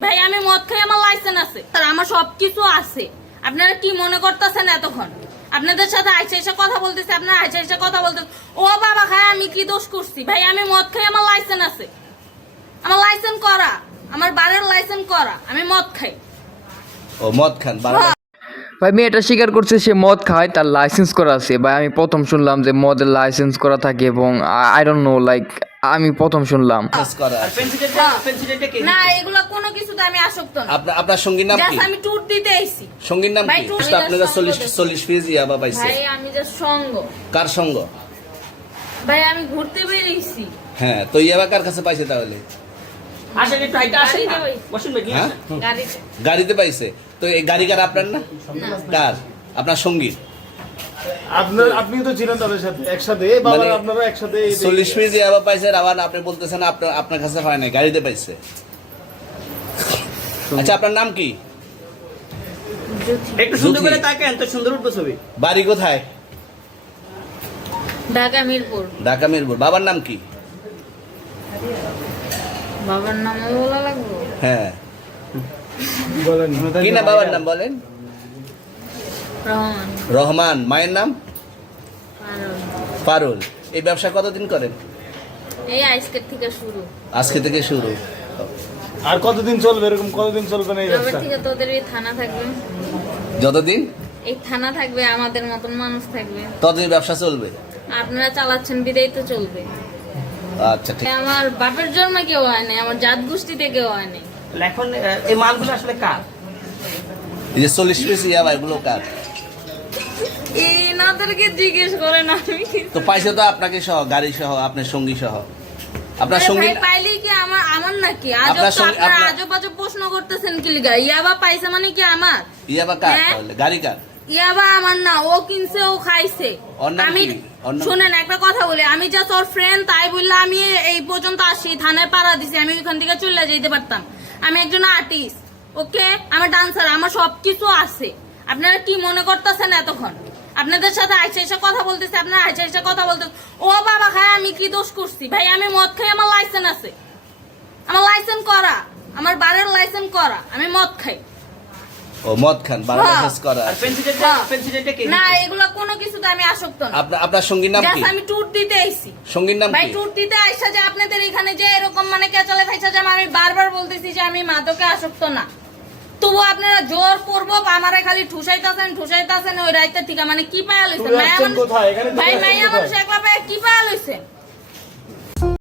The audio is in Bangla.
ভাই আমি মদ খাই, আমার লাইসেন্স আছে, আর আমার সবকিছু আছে। আপনারা কি মনে করতেছেন এতক্ষণ? আপনাদের সাথে আইসা এসে কথা বলতেছে, আপনারা আইসা এসে কথা বলতেছে ও বাবা খায় আমি কি দোষ করছি? ভাই আমি মদ খাই, আমার লাইসেন্স আছে, আমার লাইসেন্স করা, আমার বারের লাইসেন্স করা, আমি মদ খাই। ও মদ খান ভাই মেয়েটা স্বীকার করছে সে মদ খায়, তার লাইসেন্স করা আছে। ভাই আমি প্রথম শুনলাম যে মদের লাইসেন্স করা থাকে, এবং আই ডোন্ট নো, লাইক আমি প্রথম শুনলাম। না এগুলা কোনো কিছুতে আমি আসক্ত না। আপনার সঙ্গীর নাম কি? আমি ট্যুর দিতে আইছি। সঙ্গীর নাম কি? আপনারা 40 পিস ইয়াবা পাইছে। ভাই আমি যে সঙ্গ। কার সঙ্গ? ভাই আমি ঘুরতে বেরিয়েছি। হ্যাঁ, তো ইয়াবা কার কাছে পাইছে তাহলে? আসেন একটু হাইটা আসেন না। বসুন ভাই। হ্যাঁ? গাড়িতে। গাড়িতে পাইছে। তো এই গাড়ি কার আপনার না? কার? আপনার সঙ্গী। আপনি তো ছিলেন তাদের সাথে একসাথে, বাবা আপনারা একসাথে 40 পিস ইয়াবা পাইছে, আবার আপনি বলতেছেন আপনার কাছে হয় নাই, গাড়িতে পাইছে। আচ্ছা আপনার নাম কি? একটু সুন্দর করে তাকান তো, সুন্দর উঠবে ছবি। বাড়ি কোথায়? ঢাকা মিরপুর। ঢাকা মিরপুর। বাবার নাম কি? বাবার নাম বলা লাগবে? হ্যাঁ, বলেন কি না বাবার নাম বলেন? রহমান। রহমান। মায়ের নাম? পারুল। পারুল। এই ব্যবসা কতদিন করেন? এই আজকের থেকে শুরু। আজকে থেকে শুরু। আর কতদিন চলবে, এরকম কতদিন চলবে না এই তবে ব্যবসা? থেকে তোদের এই থানা থাকবে, যতদিন এই থানা থাকবে, আমাদের মতন মানুষ থাকবে, ততদিন ব্যবসা চলবে। আপনারা চালাচ্ছেন বিদায় তো চলবে। আচ্ছা ঠিক। আমার বাপের জন্মে কেউ হয় নাই, আমার জাত গোষ্ঠীতে কেউ হয় নাই। এখন এই মালগুলো আসলে কার? এই যে 40 পিস ইয়াবা এগুলো কার? এনাদেরকে জিজ্ঞেস করেন, আমি তো পাইছে তো আপনাকে সহ, গাড়ি সহ, আপনার সঙ্গী সহ। আপনার সঙ্গী ভাই পাইলেই কি আমার নাকি? আপনার সঙ্গে- আপনারা আপনার- আজব আজব প্রশ্ন করতেছেন কি লিগা? ইয়াবা পাইছে মানে কি আমার? ইয়াবা কার হ্যাঁ? তাহলে? গাড়ি কার? ইয়াবা আমার না, ও কিনছে, ও খাইছে। ওর নাম আমি কি? ওর নাম- শুনেন একটা কথা বলি, আমি জাস্ট ওর ফ্রেন্ড, তাই বললে আমি এই পর্যন্ত আসি, থানায় পাড়া দিছি, আমি ওইখান থেকে চলে যেতে পারতাম। আমি একজন আর্টিস্ট, ওকে, আমার ডান্সার, আমার সবকিছু আছে। আপনারা কি মনে করতেছেন এতক্ষণ? আপনাদের সাথে আইসা এসে কথা বলতেছে, আপনারা আইসা এসে কথা বলতেছে ও বাবা খায় আমি কি দোষ করছি? ভাই আমি মদ খাই, আমার লাইসেন্স আছে, আমার লাইসেন্স করা, আমার বারের লাইসেন্স করা, আমি মদ খাই। ও মদ খান, বারো লাইসেন্স করা আর আছে। পেন্সিলটা কে? না এগুলা কোনো কিছুতে আমি আসক্ত না। আপনার সঙ্গীর নাম কি? জাস্ট আমি ট্যুর দিতে আইছি। সঙ্গীর নাম ভাই কি? ট্যুর দিতে আইসা যে আপনাদের এখানে যে এরকম মানে কেচালে খাইছা, যে আমি বারবার বলতেছি যে আমি মাদকে আসক্ত না, তবু আপনারা জোর করবো আমারে খালি ঠুসাইতাছেন ওই রাইতে থেকে। মানে কি পায়া লইছেন? তুমি আসছেন কোথায়? এখানে তুমি ভাই আসছেন মাইয়া কোথায়? মানুষ একলা পায়া কি পায়া লইছেন?